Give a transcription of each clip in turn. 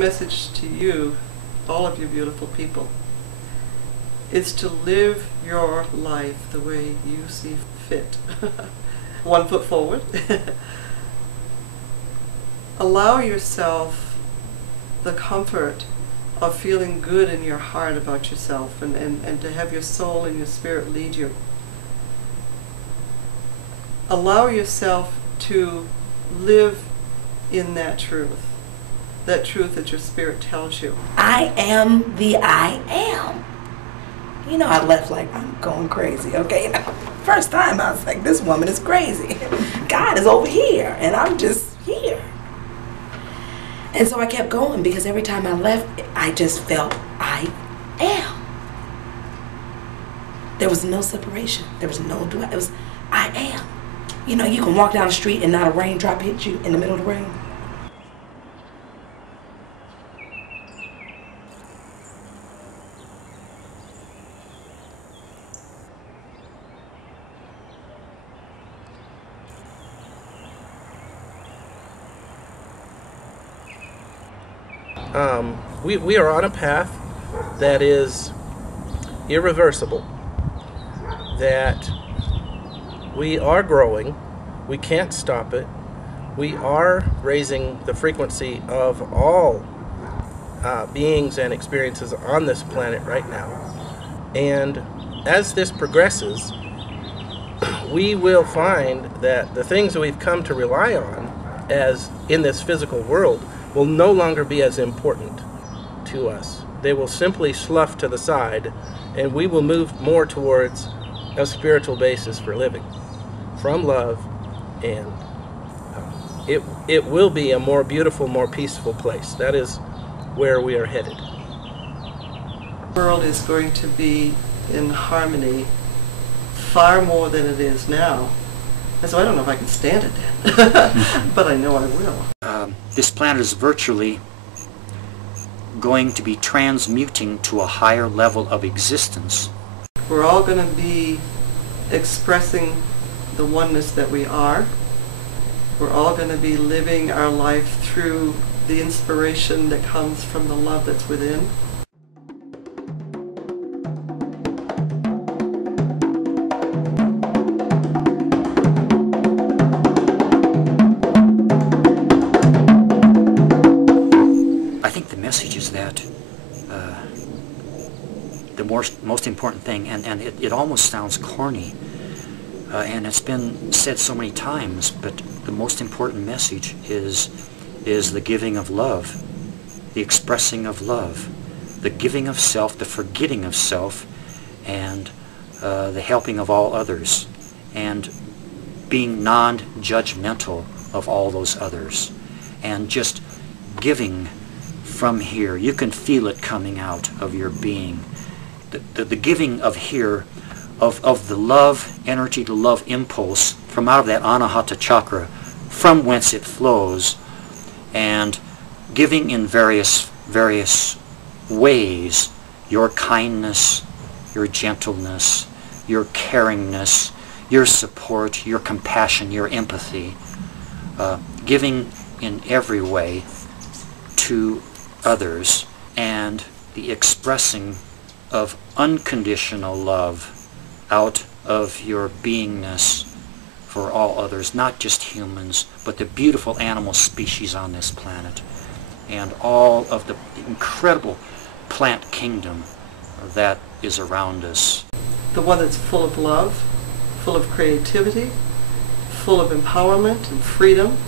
Message to you, all of you beautiful people, is to live your life the way you see fit. 1 foot forward. Allow yourself the comfort of feeling good in your heart about yourself, and to have your soul and your spirit lead you. Allow yourself to live in that truth that your spirit tells you. I am the I am. You know, I left like I'm going crazy, okay? You know, first time I was like, this woman is crazy. God is over here, and I'm just here. And so I kept going, because every time I left, I just felt I am. There was no separation. There was no duality. It was I am. You know, you can walk down the street and not a raindrop hit you in the middle of the rain. We are on a path that is irreversible, that we are growing, we can't stop it, we are raising the frequency of all beings and experiences on this planet right now. And as this progresses, we will find that the things that we've come to rely on as in this physical world will no longer be as important to us. They will simply slough to the side, and we will move more towards a spiritual basis for living from love, and it will be a more beautiful, more peaceful place. That is where we are headed. The world is going to be in harmony far more than it is now. And so I don't know if I can stand it then, but I know I will. This planet is virtually going to be transmuting to a higher level of existence. We're all going to be expressing the oneness that we are. We're all going to be living our life through the inspiration that comes from the love that's within. Message is that the most important thing, and it almost sounds corny, and it's been said so many times, but the most important message is the giving of love, the expressing of love, the giving of self, the forgetting of self, and the helping of all others, and being non-judgmental of all those others, and just giving from here. You can feel it coming out of your being. The giving of here, of the love energy, the love impulse from out of that Anahata chakra, from whence it flows, and giving in various ways, your kindness, your gentleness, your caringness, your support, your compassion, your empathy, giving in every way to others, and the expressing of unconditional love out of your beingness for all others, not just humans, but the beautiful animal species on this planet, and all of the incredible plant kingdom that is around us. The one that's full of love, full of creativity, full of empowerment and freedom,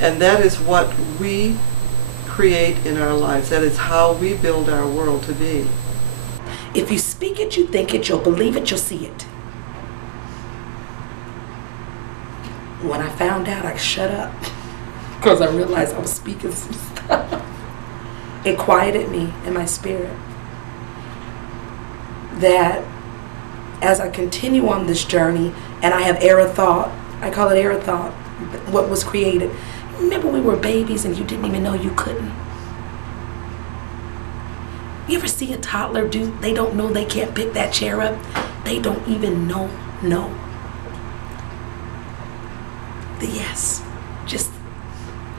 and that is what we create in our lives. That is how we build our world to be. If you speak it, you think it, you'll believe it, you'll see it. When I found out, I shut up because I realized I was speaking some stuff. It quieted me in my spirit. That as I continue on this journey, and I have error thought, I call it error thought, what was created. Remember we were babies and you didn't even know you couldn't? You ever see a toddler do, they don't know they can't pick that chair up? They don't even know, no. The yes, just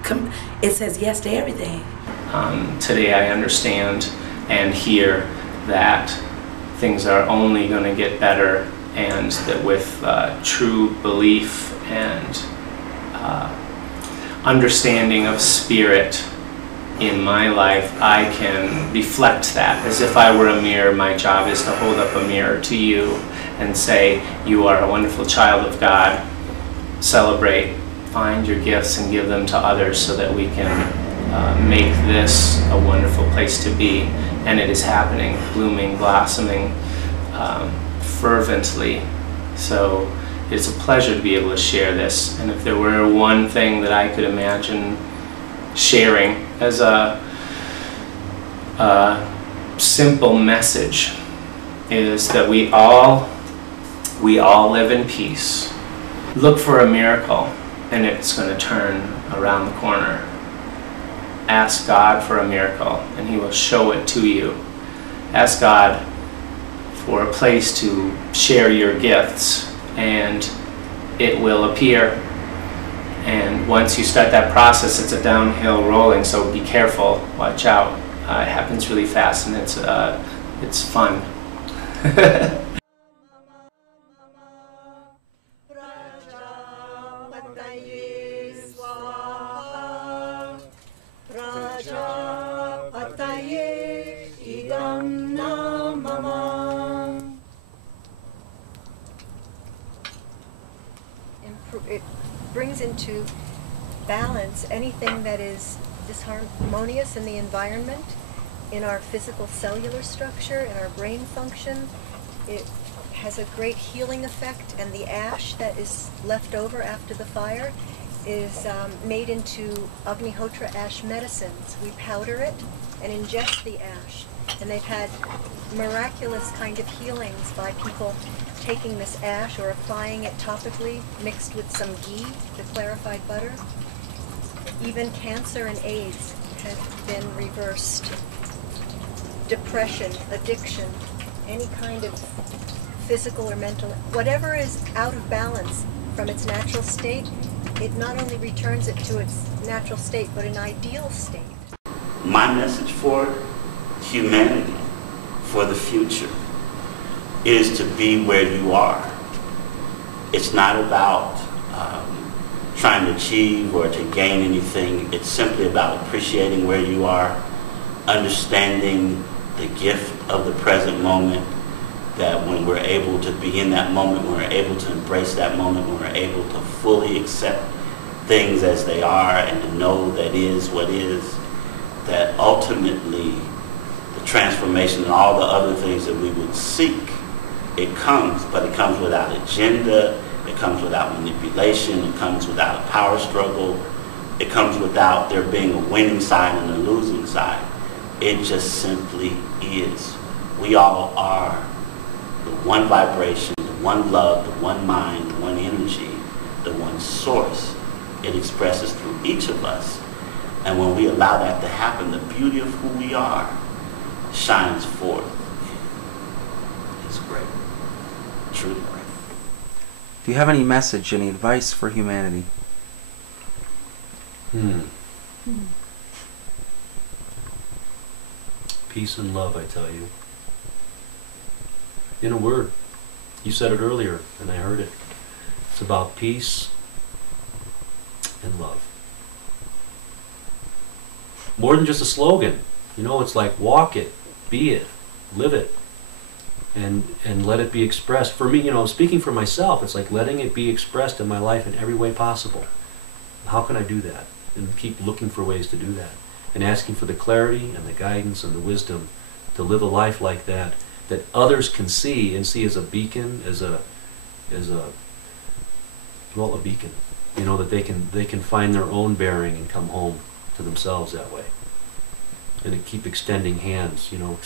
come, it says yes to everything. Today I understand and hear that things are only going to get better, and that with true belief and understanding of spirit in my life, I can reflect that. As if I were a mirror, my job is to hold up a mirror to you and say, you are a wonderful child of God. Celebrate, find your gifts and give them to others so that we can make this a wonderful place to be. And it is happening, blooming, blossoming fervently. So it's a pleasure to be able to share this. And if there were one thing that I could imagine sharing as a simple message, is that we all live in peace. Look for a miracle and it's going to turn around the corner. Ask God for a miracle and He will show it to you. Ask God for a place to share your gifts and it will appear. And once you start that process, it's a downhill rolling, so be careful, watch out. It happens really fast and it's fun. It brings into balance anything that is disharmonious in the environment, in our physical cellular structure, in our brain function. It has a great healing effect, and the ash that is left over after the fire is made into Agnihotra ash medicines. We powder it and ingest the ash, and they've had miraculous kind of healings by people taking this ash or applying it topically mixed with some ghee, the clarified butter. Even cancer and AIDS have been reversed. Depression, addiction, any kind of physical or mental, whatever is out of balance from its natural state, it not only returns it to its natural state, but an ideal state. My message for humanity, for the future, is to be where you are. It's not about trying to achieve or to gain anything. It's simply about appreciating where you are, understanding the gift of the present moment, that when we're able to be in that moment, when we're able to embrace that moment, when we're able to fully accept things as they are and to know that is what is, that ultimately the transformation and all the other things that we would seek, it comes, but it comes without agenda, it comes without manipulation, it comes without a power struggle, it comes without there being a winning side and a losing side. It just simply is. We all are the one vibration, the one love, the one mind, the one energy, the one source. It expresses through each of us. And when we allow that to happen, the beauty of who we are shines forth. It's great. Truly great. Do you have any message, any advice for humanity? Peace and love, I tell you. In a word, you said it earlier, and I heard it. It's about peace and love. More than just a slogan. You know, it's like walk it, be it, live it, and let it be expressed. For me, you know, speaking for myself, it's like letting it be expressed in my life in every way possible. How can I do that? And keep looking for ways to do that. And asking for the clarity and the guidance and the wisdom to live a life like that, that others can see and see as a beacon, as a beacon. You know, that they can find their own bearing and come home to themselves that way. And to keep extending hands, you know.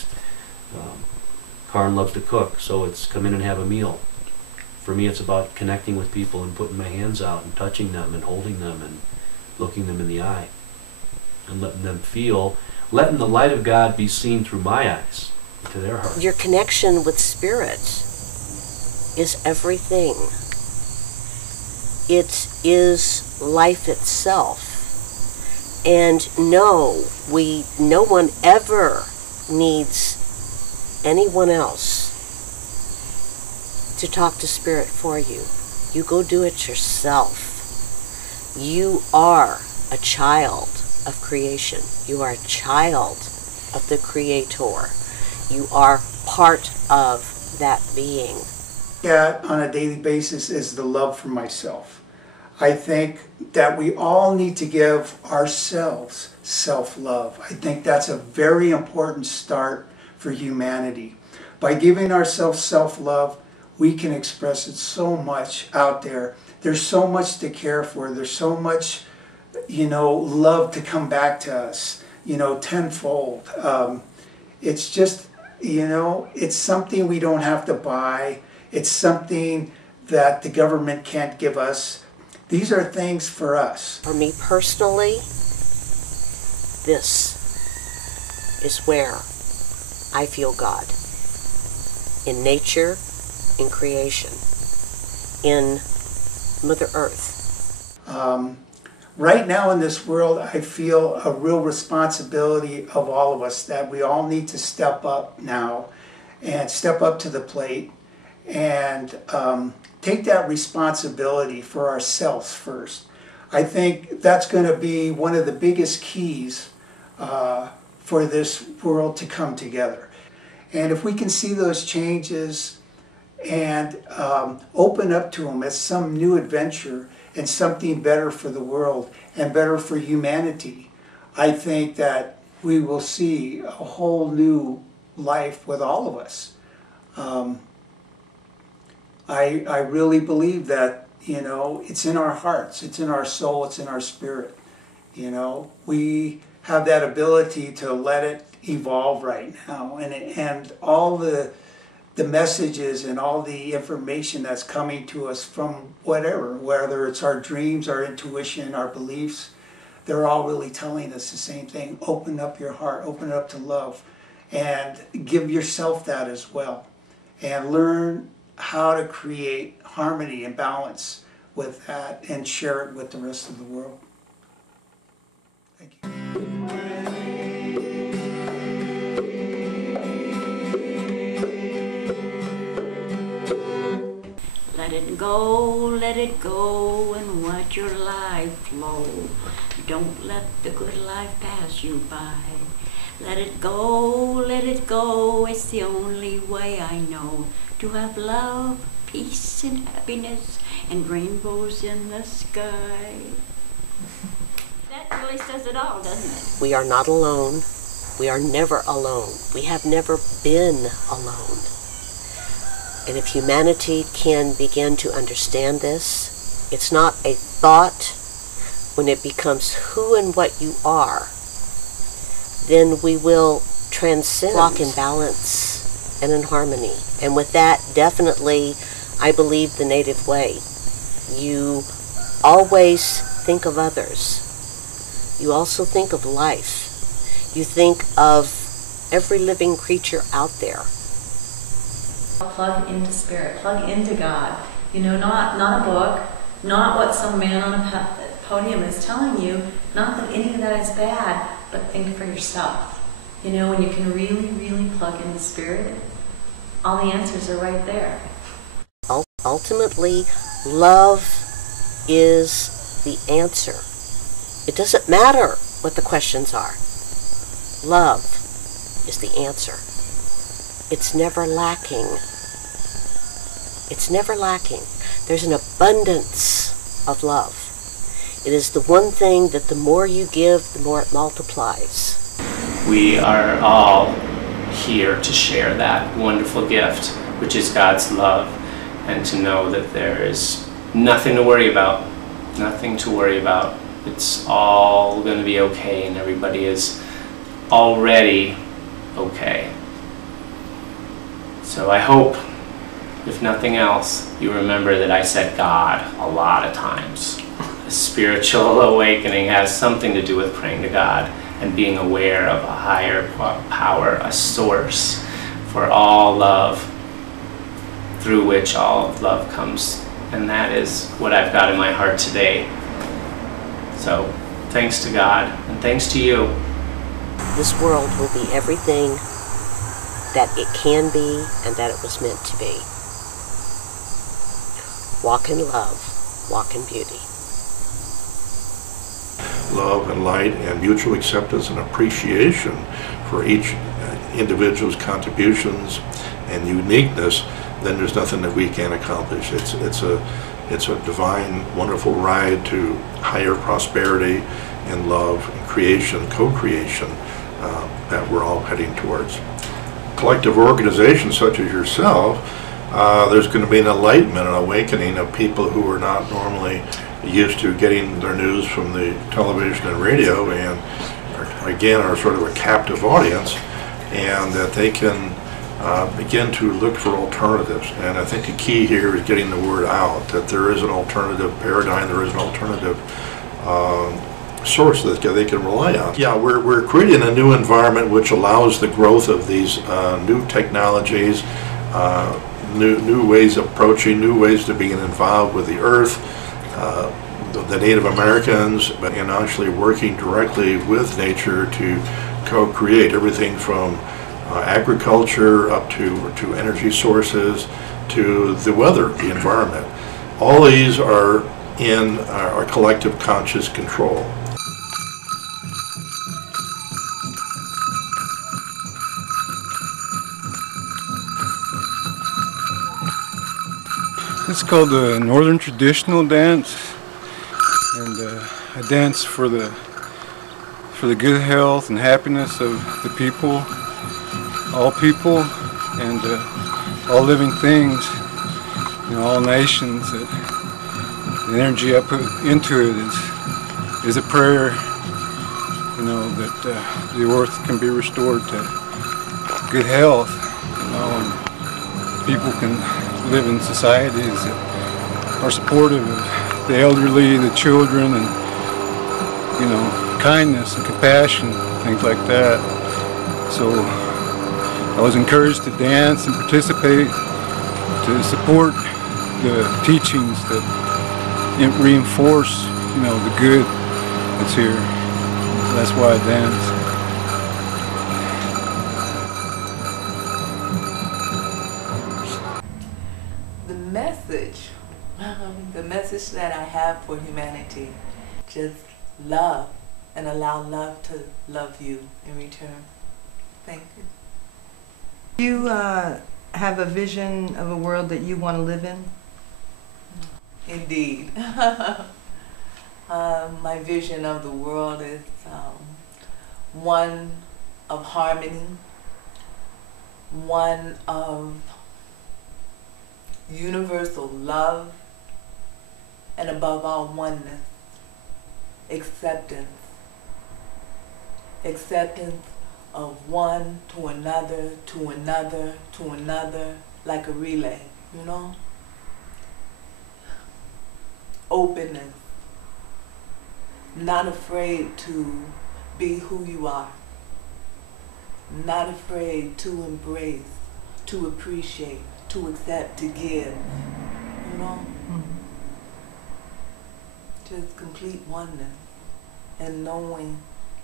Karen loves to cook, so it's come in and have a meal. For me, it's about connecting with people and putting my hands out and touching them and holding them and looking them in the eye and letting them feel, letting the light of God be seen through my eyes to their hearts. Your connection with spirit is everything. It is life itself. And no one ever needs anyone else to talk to Spirit for you. You go do it yourself. You are a child of creation. You are a child of the Creator. You are part of that being. At on a daily basis is the love for myself. I think that we all need to give ourselves self-love. I think that's a very important start for humanity. By giving ourselves self-love, we can express it so much out there. There's so much to care for. There's so much, love to come back to us, tenfold. It's just, it's something we don't have to buy. It's something that the government can't give us. These are things for us. For me personally, this is where I feel God. In nature, in creation, in Mother Earth. Right now in this world, I feel a real responsibility of all of us that we all need to step up now and step up to the plate and take that responsibility for ourselves first. I think that's going to be one of the biggest keys for this world to come together. And if we can see those changes and open up to them as some new adventure and something better for the world and better for humanity, I think that we will see a whole new life with all of us. I really believe that, it's in our hearts, it's in our soul, it's in our spirit. We have that ability to let it evolve right now. And all the messages and all the information that's coming to us from whether it's our dreams, our intuition, our beliefs, they're all really telling us the same thing. Open up your heart, open it up to love, and give yourself that as well. And learn how to create harmony and balance with that and share it with the rest of the world. Thank you. Let it go, and let your life flow. Don't let the good life pass you by. Let it go, it's the only way I know to have love, peace, and happiness, and rainbows in the sky. That really says it all, doesn't it? We are not alone. We are never alone. We have never been alone. And if humanity can begin to understand this, it's not a thought. When it becomes who and what you are, then we will transcend, walk in balance and in harmony. And with that, definitely, I believe the native way. You always think of others. You also think of life. You think of every living creature out there. Plug into Spirit, plug into God. Not a book, not what some man on a podium is telling you, not that any of that is bad, but think for yourself. When you can really, really plug into Spirit, all the answers are right there. Ultimately, love is the answer. It doesn't matter what the questions are. Love is the answer. It's never lacking. It's never lacking. There's an abundance of love. It is the one thing that the more you give, the more it multiplies. We are all here to share that wonderful gift, which is God's love, and to know that there is nothing to worry about. Nothing to worry about. It's all going to be okay, and everybody is already okay. So I hope, if nothing else, you remember that I said God a lot of times. A spiritual awakening has something to do with praying to God and being aware of a higher power, a source for all love, through which all of love comes. And that is what I've got in my heart today. So Thanks to God, and thanks to you. This world will be everything that it can be and that it was meant to be. Walk in love, walk in beauty. Love and light and mutual acceptance and appreciation for each individual's contributions and uniqueness, then there's nothing that we can't accomplish. It's a divine, wonderful ride to higher prosperity and love and creation, co-creation that we're all heading towards. Collective organizations such as yourself, there's going to be an enlightenment, an awakening of people who are not normally used to getting their news from the television and radio, and again are sort of a captive audience, and that they can begin to look for alternatives. And I think the key here is getting the word out that there is an alternative paradigm, there is an alternative source that they can rely on. Yeah, we're creating a new environment which allows the growth of these new technologies, new ways of approaching, new ways to being involved with the earth, the Native Americans, and actually working directly with nature to co-create everything from agriculture up to energy sources to the weather, the environment. All these are in our collective conscious control. It's called the Northern Traditional Dance, and a dance for the good health and happiness of the people, and all living things, all nations. That the energy I put into it is a prayer, that the earth can be restored to good health, and people can live in societies that are supportive of the elderly, the children, and kindness and compassion, things like that. So I was encouraged to dance and participate, to support the teachings that reinforce the good that's here. So that's why I dance. The message that I have for humanity, just love, and allow love to love you in return. Thank you. You have a vision of a world that you want to live in? Indeed. My vision of the world is one of harmony, one of universal love, and above all, oneness, acceptance. Acceptance of one to another, to another, to another, like a relay, Openness. Not afraid to be who you are. Not afraid to embrace, to appreciate, to accept, to give, Just complete oneness, and knowing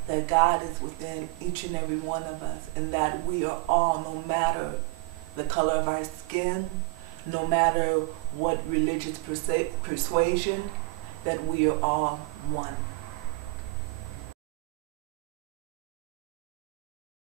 that God is within each and every one of us, and that we are all, no matter the color of our skin, no matter what religious persuasion, that we are all one.